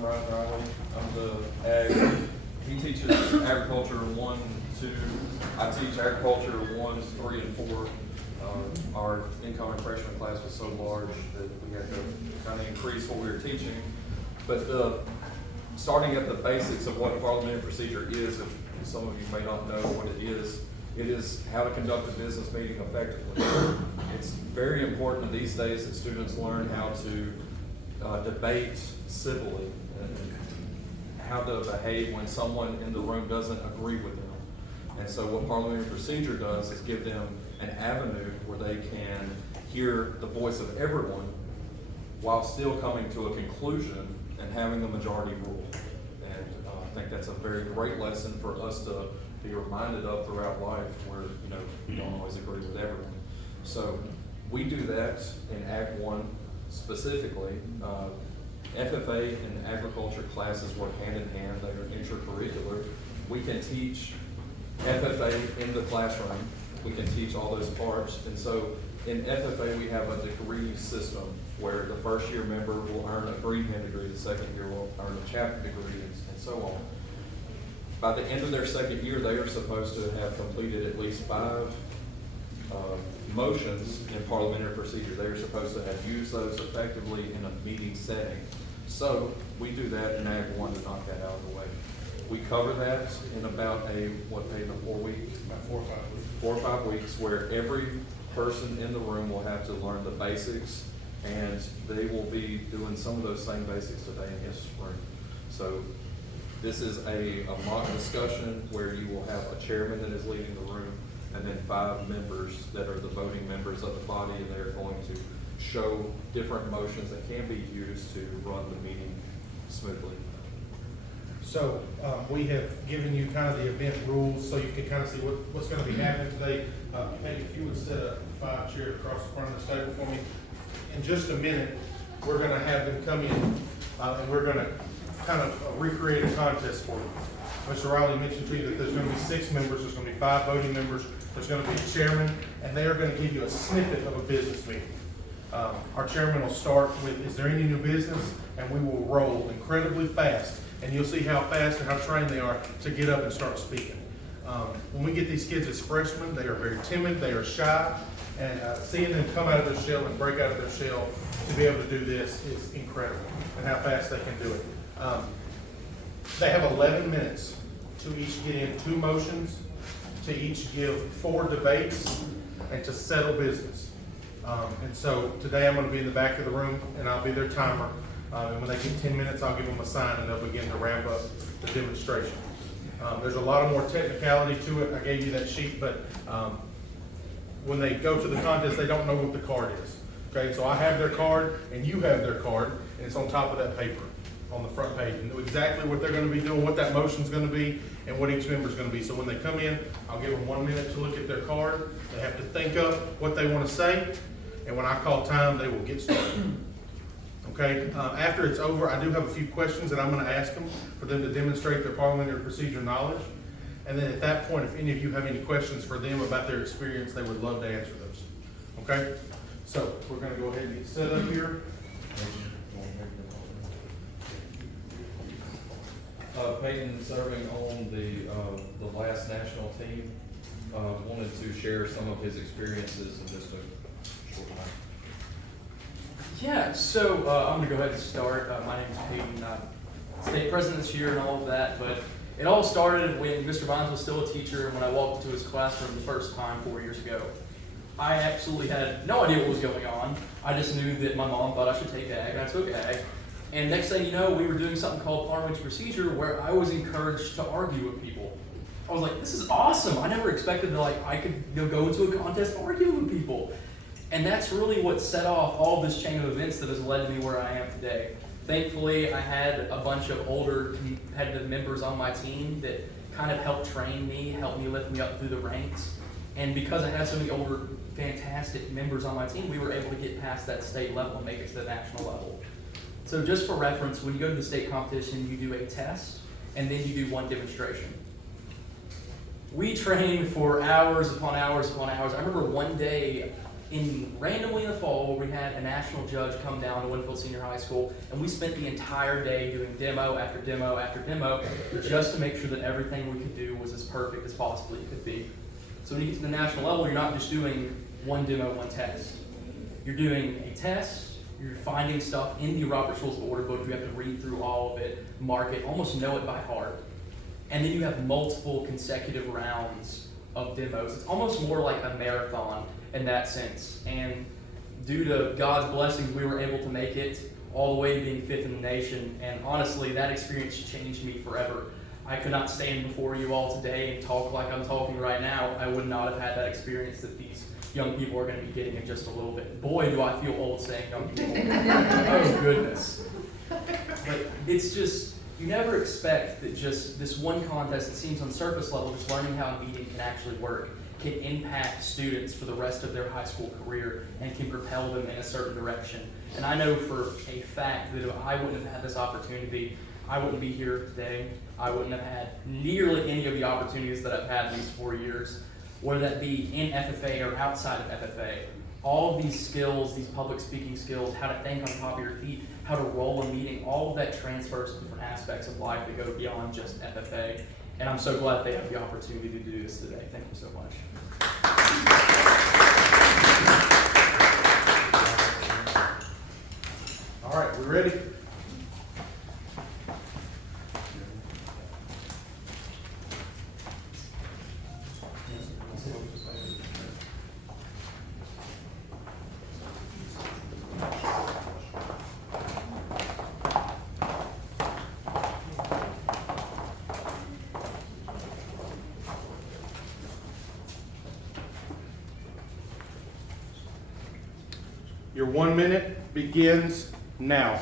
I'm Ryan Riley. I'm the ag. He teaches agriculture 1, 2. I teach agriculture 1, 3, and 4. Our incoming freshman class was so large that we had to kind of increase what we were teaching. But starting at the basics of what parliamentary procedure is, if some of you may not know what it is how to conduct a business meeting effectively. It's very important these days that students learn how to debate civilly and how to behave when someone in the room doesn't agree with them. And so what parliamentary procedure does is give them an avenue where they can hear the voice of everyone while still coming to a conclusion and having the majority rule. And I think that's a very great lesson for us to be reminded of throughout life, where we don't always agree with everyone. So we do that in Ag 1 specifically. FFA and agriculture classes work hand in hand. They are intracurricular. We can teach FFA in the classroom. We can teach all those parts. And so in FFA, we have a degree system where the first year member will earn a Greenhand degree, the second year will earn a chapter degree, and so on. By the end of their second year, they are supposed to have completed at least 5 motions in parliamentary procedure. They are supposed to have used those effectively in a meeting setting. So we do that in Ag 1 to knock that out of the way. We cover that in about a 4 week? About 4 or 5 weeks. 4 or 5 weeks, where every person in the room will have to learn the basics, and they will be doing some of those same basics today in this room. So this is a mock discussion where you will have a chairman that is leading the room, and then 5 members that are the voting members of the body, and they're going to show different motions that can be used to run the meeting smoothly. So we have given you kind of the event rules so you can kind of see what's going to be happening today. Maybe if you would set up 5 chairs across the front of the table for me. In just a minute, we're going to have them come in and we're going to kind of recreate a contest for you. Mr. Riley mentioned to you that there's going to be 6 members, there's going to be 5 voting members, there's going to be a chairman, and they are going to give you a snippet of a business meeting. Our chairman will start with, is there any new business? And we will roll incredibly fast, and you'll see how fast and how trained they are to get up and start speaking. When we get these kids as freshmen, they are very timid, they are shy, and seeing them come out of their shell and break out of their shell to be able to do this is incredible, and how fast they can do it. They have 11 minutes to each get in 2 motions, to each give 4 debates, and to settle business. And so today I'm going to be in the back of the room, and I'll be their timer. And when they get 10 minutes, I'll give them a sign, and they'll begin to ramp up the demonstration. There's a lot of more technicality to it. I gave you that sheet, but when they go to the contest, they don't know what the card is. Okay, so I have their card, and you have their card, and it's on top of that paper on the front page, and know exactly what they're going to be doing, what that motion's going to be, and what each member's going to be. So when they come in, I'll give them 1 minute to look at their card. They have to think up what they want to say, and when I call time, they will get started. Okay, after it's over, I do have a few questions that I'm going to ask them for them to demonstrate their parliamentary procedure knowledge. And then at that point, if any of you have any questions for them about their experience, they would love to answer those. Okay, so we're going to go ahead and get set up here. Peyton, serving on the last national team, wanted to share some of his experiences in just a short time. Yeah, so I'm going to go ahead and start. My name is Peyton. I'm state president this year and all of that, but it all started when Mr. Vines was still a teacher and when I walked into his classroom the first time 4 years ago. I absolutely had no idea what was going on. I just knew that my mom thought I should take ag, and I took ag. And next thing you know, we were doing something called parliamentary procedure where I was encouraged to argue with people. I was like, this is awesome. I never expected that I could go into a contest arguing with people. And that's really what set off all this chain of events that has led me where I am today. Thankfully, I had a bunch of older competitive members on my team that kind of helped train me, helped me lift me up through the ranks. And because I had so many older, fantastic members on my team, we were able to get past that state level and make it to the national level. So just for reference, when you go to the state competition, you do a test, and then you do 1 demonstration. We trained for hours upon hours upon hours. I remember one day randomly in the fall, we had a national judge come down to Winfield Senior High School, and we spent the entire day doing demo after demo after demo just to make sure that everything we could do was as perfect as possibly it could be. So when you get to the national level, you're not just doing one demo, one test. You're doing a test, you're finding stuff in the Robert's Rules of Order book, you have to read through all of it, mark it, almost know it by heart. And then you have multiple consecutive rounds of demos. It's almost more like a marathon in that sense. And due to God's blessings, we were able to make it all the way to being 5th in the nation. And honestly, that experience changed me forever. I could not stand before you all today and talk like I'm talking right now. I would not have had that experience that these young people are going to be getting in just a little bit. Boy, do I feel old saying young people. Oh, goodness. But it's just, you never expect that just this one contest, it seems on surface level, just learning how a meeting can actually work, can impact students for the rest of their high school career and can propel them in a certain direction. And I know for a fact that if I wouldn't have had this opportunity, I wouldn't be here today. I wouldn't have had nearly any of the opportunities that I've had these 4 years, whether that be in FFA or outside of FFA. All of these skills, these public speaking skills, how to think on top of your feet, how to roll a meeting, all of that transfers to different aspects of life that go beyond just FFA. And I'm so glad they have the opportunity to do this today. Thank you so much. All right, we ready? Your 1 minute begins now.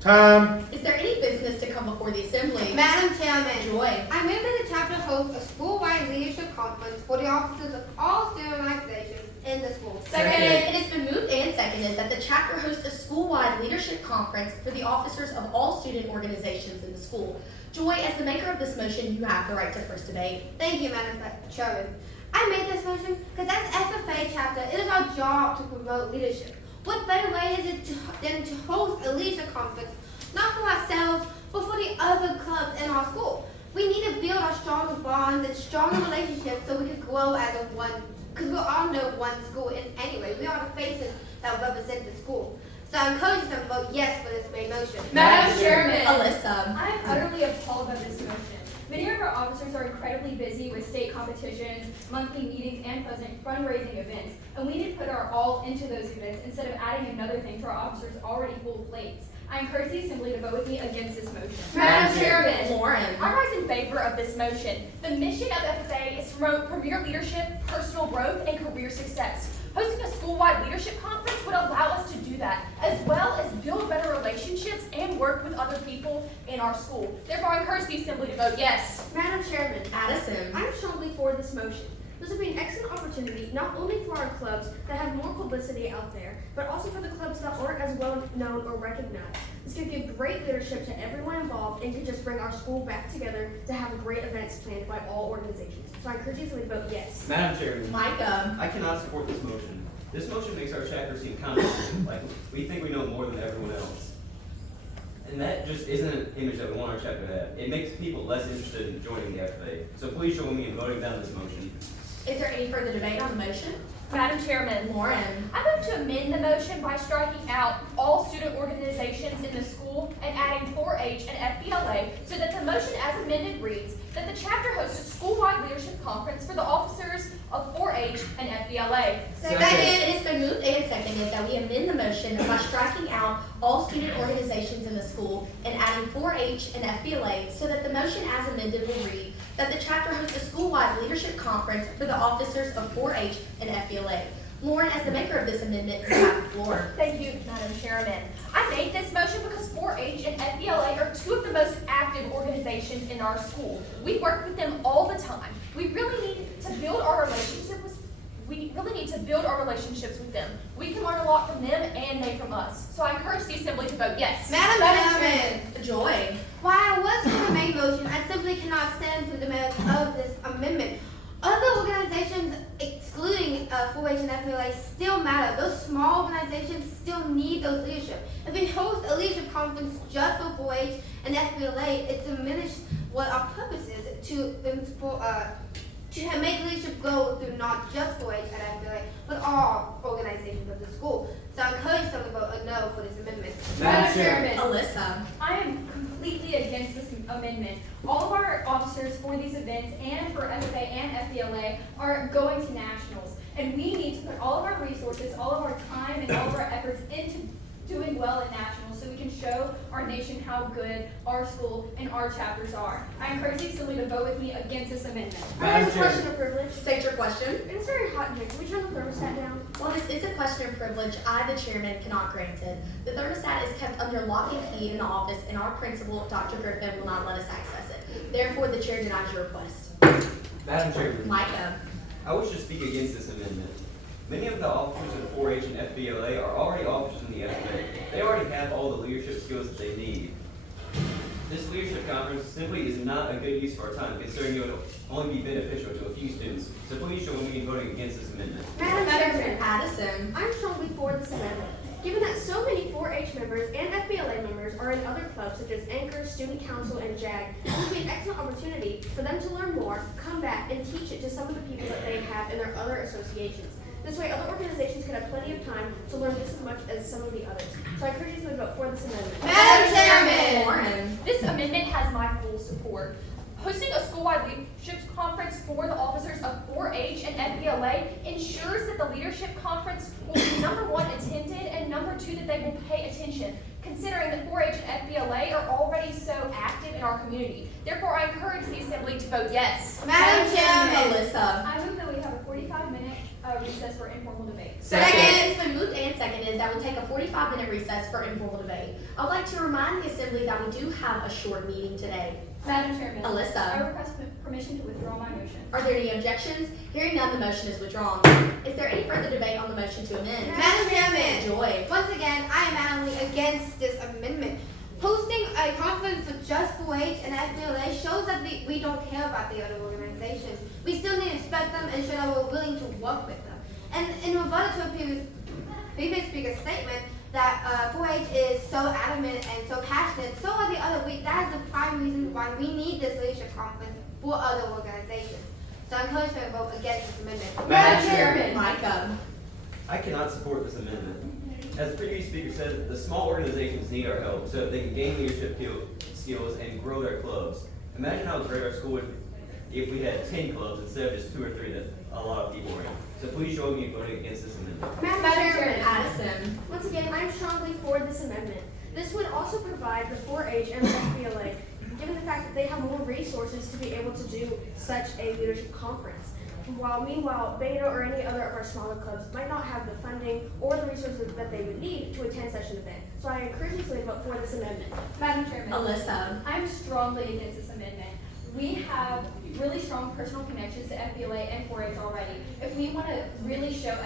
Time. Is there any business to come before the assembly? Madam Chairman, Joy. I move that the chapter host a school-wide leadership conference for the officers of all student organizations in the school. Seconded. It has been moved and seconded that the chapter host a school-wide leadership conference for the officers of all student organizations in the school. Joy, as the maker of this motion, you have the right to first debate. Thank you, Madam Chairman. I made this motion because as FFA chapter, it is our job to promote leadership. What better way is it than to host a leadership conference, not for ourselves, but for the other clubs in our school? We need to build our stronger bonds and stronger relationships so we can grow as a one, because we all know one school in anyway. We are the faces that represent the school. So I encourage you to vote yes for this main motion. Madam Chairman, Alyssa. I am utterly appalled by this motion. Many of our officers are incredibly busy with state competitions, monthly meetings, and fundraising events, and we need to put our all into those events instead of adding another thing to our officers' already full plates. I encourage the Assembly to vote with me against this motion. Madam Chairman. Lauren. I rise in favor of this motion. The mission of FFA is to promote premier leadership, personal growth, and career success. Hosting a school-wide leadership conference would allow us to do that, as well as build better relationships and work with other people in our school. Therefore, I encourage the Assembly to vote yes. Madam Chairman, Addison. I'm strongly for this motion. This would be an excellent opportunity, not only for our clubs that have more publicity out there, but also for the clubs that aren't as well known or recognized. This could give great leadership to everyone involved and could just bring our school back together to have great events planned by all organizations. So I encourage you to vote yes. Madam Chairman, Micah. I cannot support this motion. This motion makes our chapter seem condescending, like we think we know more than everyone else. And that just isn't an image that we want our chapter to have. It makes people less interested in joining the FFA. So please join me in voting down this motion. Is there any further debate on the motion? Madam Chairman, Lauren. I move to amend the motion by striking out all student organizations in the school and adding 4-H and FBLA so that the motion as amended reads that the chapter hosts a school-wide leadership conference for the officers of 4-H and FBLA. Second. It has been moved motion by striking out all student organizations in the school and adding 4-H and FBLA so that the motion as amended will read that the chapter hosts a school-wide leadership conference for the officers of 4-H and FBLA. Lauren, as the maker of this amendment, you have the floor. Thank you, Madam Chairman. I made this motion because 4-H and FBLA are two of the most active organizations in our school. We work with them all the time. We really need to build our relationships with them. We can learn a lot from them and they from us. So I encourage the Assembly to vote yes. Madam Chairman, Joy. while I was for the main motion, I simply cannot stand for the merits of this amendment. Other organizations, excluding 4-H and FBLA, still matter. Those small organizations still need those leadership. If we host a leadership conference just for 4-H and FBLA, it diminishes what our purpose is to make leadership grow through not just 4-H and FBLA, but all organizations of the school. So I encourage some to vote a no for this amendment. Madam Chairman. Alyssa. I am completely against this amendment. All of our officers for these events and for FFA and FBLA are going to nationals. And we need to put all of our resources, all of our time, and all of our efforts into doing well at nationals so we can show our nation how good our school and our chapters are. I encourage the Assembly to vote with me against this amendment. I have a question of privilege. State your question. It's very hot in here. Can we turn the thermostat down? While this is a question of privilege, I, the chairman, cannot grant it. The thermostat is kept under lock and key in the office, and our principal, Dr. Griffin, will not let us access it. Therefore, the chair denies your request. Madam Chairman, Micah. I wish to speak against this amendment. Many of the officers of 4-H and FBLA are already officers in the FFA. They already have all the leadership skills that they need. This leadership conference simply is not a good use of our time, considering it will only be beneficial to a few students. So please join me in voting against this amendment. Madam Chairman, Addison. I'm strongly for this amendment. Given that so many 4-H members and FBLA members are in other clubs such as Anchor, Student Council, and JAG, it would be an excellent opportunity for them to learn more, come back, and teach it to some of the people that they have in their other associations. This way, other organizations can have plenty of time to learn just as much as some of the others. So I encourage you to vote for this amendment. Madam Chairman! Lauren. This amendment has my full support. Hosting a school-wide leadership conference for the officers of 4-H and FBLA ensures that the leadership conference will be number one, attended, and number two, that they will pay attention, considering that 4-H and FBLA are already so active in our community. Therefore, I encourage the Assembly to vote yes. Madam Chairman! Alyssa. I move that we have a 45-minute recess for informal debate. Second. It's been moved and seconded that we take a 45-minute recess for informal debate. I would like to remind the Assembly that we do have a short meeting today. Madam Chairman. Alyssa. I request permission to withdraw my motion. Are there any objections? Hearing none, the motion is withdrawn. Is there any further debate on the motion to amend? Madam Chairman! Joy. Once again, I am adamantly against this amendment. Hosting a conference for just 4-H and FBLA shows that we don't care about the other organizations. We still need to respect them and show that we're willing to work with them. And in rebuttal to a previous speaker's statement that 4-H is so adamant and so passionate, so are the other. That is the prime reason why we need this leadership conference for other organizations. So I encourage you to vote against this amendment. Madam Chairman. Micah. I cannot support this amendment. As the previous speaker said, the small organizations need our help so that they can gain leadership skills and grow their clubs. Imagine how great our school would be if we had 10 clubs instead of just 2 or 3 that a lot of people are in. So please join me in voting against this amendment. Madam Chairman, Addison. once again, I am strongly for this amendment. This would also provide the 4-H and the FBLA, given the fact that they have more resources to be able to do such a leadership conference. While meanwhile, Beta or any other of our smaller clubs might not have the funding or the resources that they would need to attend such an event. So I encourage you to vote for this amendment. Madam Chairman. Alyssa. I'm strongly against this amendment. We have really strong personal connections to FBLA and 4-H already. If we want to really show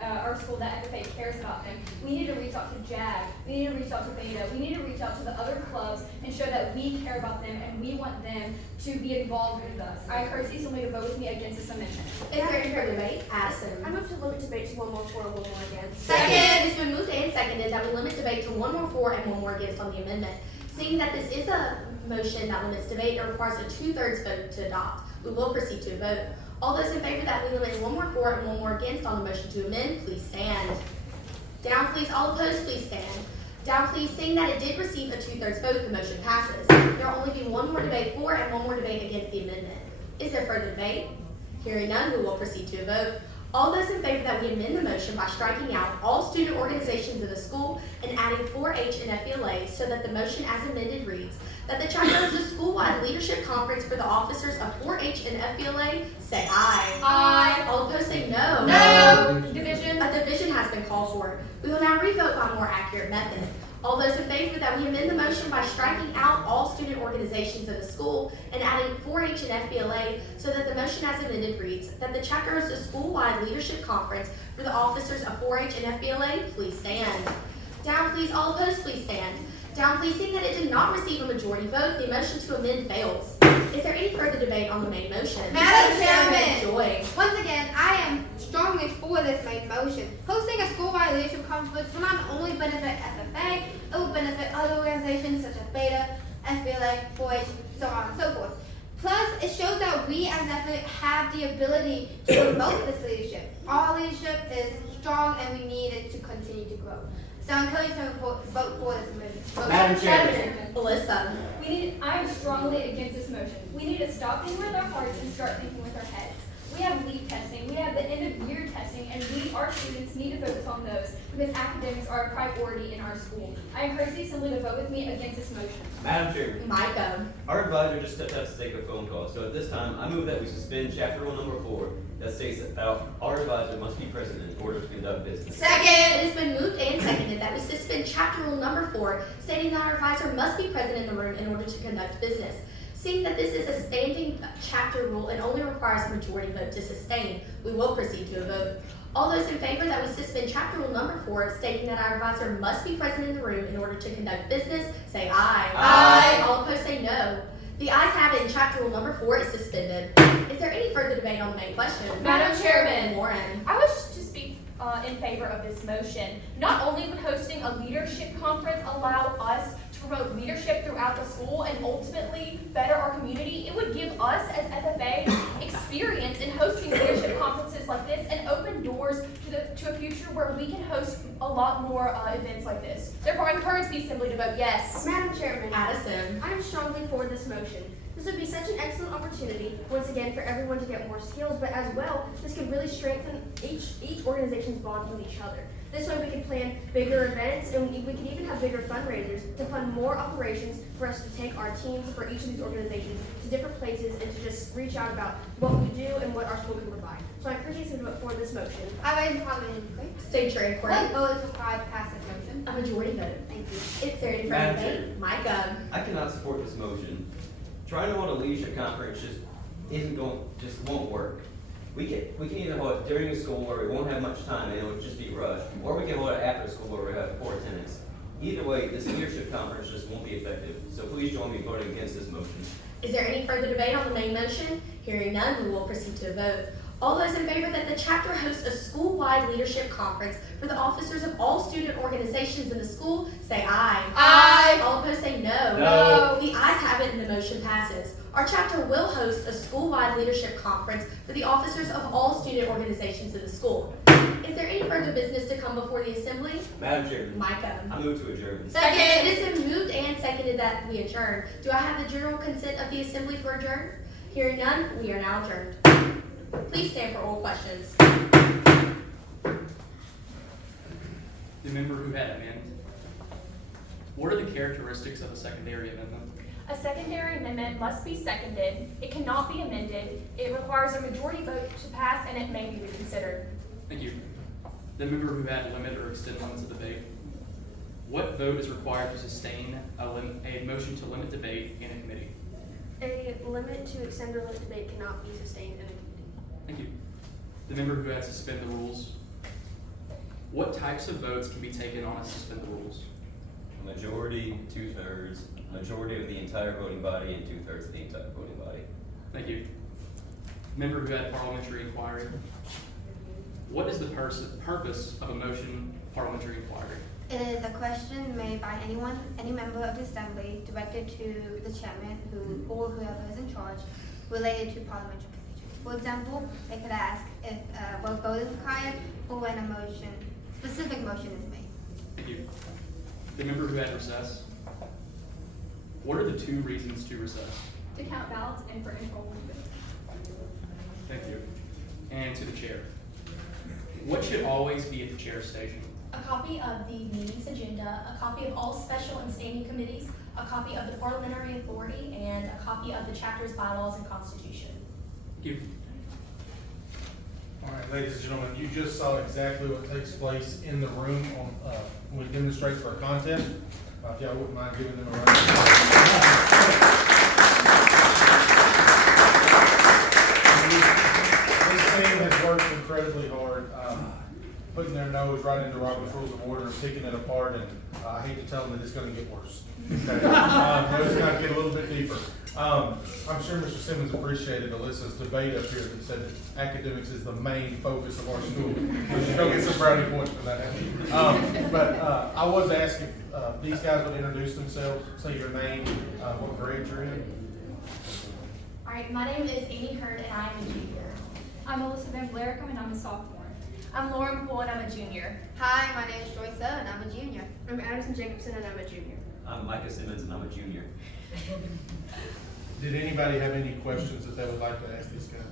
our school that FFA cares about them, we need to reach out to JAG, we need to reach out to Beta, we need to reach out to the other clubs and show that we care about them and we want them to be involved with us. I encourage the Assembly to vote with me against this amendment. Is there any further debate? Addison. I move to limit debate to one more for and one more against. Second. It's been moved and seconded that we limit debate to 1 more for and 1 more against on the amendment. Seeing that this is a motion that limits debate, it requires a 2/3 vote to adopt. We will proceed to a vote. All those in favor that we limit 1 more for and 1 more against on the motion to amend, please stand. Down, please. All opposed, please stand. Down, please. Seeing that it did receive a 2/3 vote, the motion passes. There will only be 1 more debate for and 1 more debate against the amendment. Is there further debate? Hearing none, we will proceed to a vote. All those in favor that we amend the motion by striking out all student organizations in the school and adding 4-H and FBLA so that the motion as amended reads, that the chapter hosts a school-wide leadership conference for the officers of 4-H and FBLA, say aye. Aye. All opposed say no. No. Division. A division has been called for. We will now revote by a more accurate method. All those in favor that we amend the motion by striking out all student organizations in the school and adding 4-H and FBLA so that the motion as amended reads, that the chapter hosts a school-wide leadership conference for the officers of 4-H and FBLA, please stand. Down please, all opposed please stand. Down please, seeing that it did not receive a majority vote, the motion to amend fails. Is there any further debate on the main motion? Madam Chairman. Joy. Once again, I am strongly for this main motion. Hosting a school-wide leadership conference will not only benefit FFA, it will benefit other organizations such as Beta, FBLA, 4-H, so on and so forth. Plus, it shows that we as an FFA have the ability to promote this leadership. Our leadership is strong and we need it to continue to grow. So I encourage you to vote for this motion. Madam Chairman. Alyssa. I am strongly against this motion. We need to stop thinking with our hearts and start thinking with our heads. We have leap testing, we have the end of year testing, and our students need to focus on those because academics are a priority in our school. I encourage the Assembly to vote with me against this motion. Madam Chairman. Micah. Our advisor just stepped up to take a phone call, so at this time, I move that we suspend chapter rule number 4 that states that our advisor must be present in order to conduct business. Second. It has been moved and seconded that we suspend chapter rule number 4, stating that our advisor must be present in the room in order to conduct business. Seeing that this is a standing chapter rule and only requires a majority vote to sustain, we will proceed to a vote. All those in favor that we suspend chapter rule number 4, stating that our advisor must be present in the room in order to conduct business, say aye. Aye. All opposed say no. The ayes have it and chapter rule number 4 is suspended. Is there any further debate on the main question? Madam Chairman. Warren. I wish to speak in favor of this motion. Not only would hosting a leadership conference allow us to promote leadership throughout the school and ultimately better our community, it would give us as FFA experience in hosting leadership conferences like this and open doors to a future where we can host a lot more events like this. Therefore, I encourage the Assembly to vote yes. Madam Chairman, Addison. I am strongly for this motion. This would be such an excellent opportunity, once again, for everyone to get more skills, but as well, this could really strengthen each organization's bond with each other. This way we could plan bigger events, and we could even have bigger fundraisers to fund more operations for us to take our teams for each of these organizations to different places and to just reach out about what we do and what our school can provide. So I encourage you to vote for this motion. I raise a comment. State your inquiry. What vote is required to pass this motion? A majority vote. Thank you. Is there any further Madam debate? Chair. Micah. I cannot support this motion. Trying to hold a leadership conference just won't work. We can either hold it during the school where we won't have much time and it would just be rushed, or we can hold it after school where we have poor attendance. Either way, this leadership conference just won't be effective. So please join me in voting against this motion. Is there any further debate on the main motion? Hearing none, we will proceed to a vote. All those in favor that the chapter hosts a school-wide leadership conference for the officers of all student organizations in the school, say aye. Aye. All opposed say no. No. The ayes have it and the motion passes. Our chapter will host a school-wide leadership conference for the officers of all student organizations in the school. Is there any further business to come before the Assembly? Madam Chairman, Micah. I move to adjourn. Second. It has been moved and seconded that we adjourn. Do I have the general consent of the Assembly for adjourn? Hearing none, we are now adjourned. Please stand for all questions. The member who had amended. What are the characteristics of a secondary amendment? A secondary amendment must be seconded. It cannot be amended. It requires a majority vote to pass, and it may be reconsidered. Thank you. The member who had limit or extend limits of debate. What vote is required to sustain a motion to limit debate in a committee? A limit to extend or limit debate cannot be sustained in a committee. Thank you. The member who had suspend the rules. What types of votes can be taken on a suspend the rules? Majority, 2/3, majority of the entire voting body, and 2/3 of the entire voting body. Thank you. Member who had parliamentary inquiry. What is the purpose of a motion parliamentary inquiry? It is a question made by anyone, any member of the Assembly, directed to the chairman or whoever is in charge, related to parliamentary procedures. For example, they could ask if a vote is required or when a specific motion is made. Thank you. The member who had recess. What are the 2 reasons to recess? To count ballots and for control movement. Thank you. And to the chair. What should always be at the chair station? A copy of the meeting's agenda, a copy of all special and standing committees, a copy of the parliamentary authority, and a copy of the chapter's bylaws and constitution. Thank you. All right, ladies and gentlemen, you just saw exactly what takes place in the room on, when we demonstrate for our content. If y'all wouldn't mind giving them a round of applause. This team has worked incredibly hard, putting their nose right into Robert's Rules of Order and picking it apart, and I hate to tell them that it's gonna get worse. Okay? It's gonna get a little bit deeper. I'm sure Mr. Simmons appreciated Alyssa's debate up here that said that academics is the main focus of our school. She's gonna get some brownie points for that. I was asked if these guys would introduce themselves, say your name, what grade you're in. All right, my name is Amy Hurd, and I am a junior. I'm Alyssa Van Blaricum, and I'm a sophomore. I'm Lauren Poole, and I'm a junior. Hi, my name is Joyce O, and I'm a junior. I'm Addison Jacobson, and I'm a junior. I'm Micah Simmons, and I'm a junior. Did anybody have any questions that they would like to ask these guys?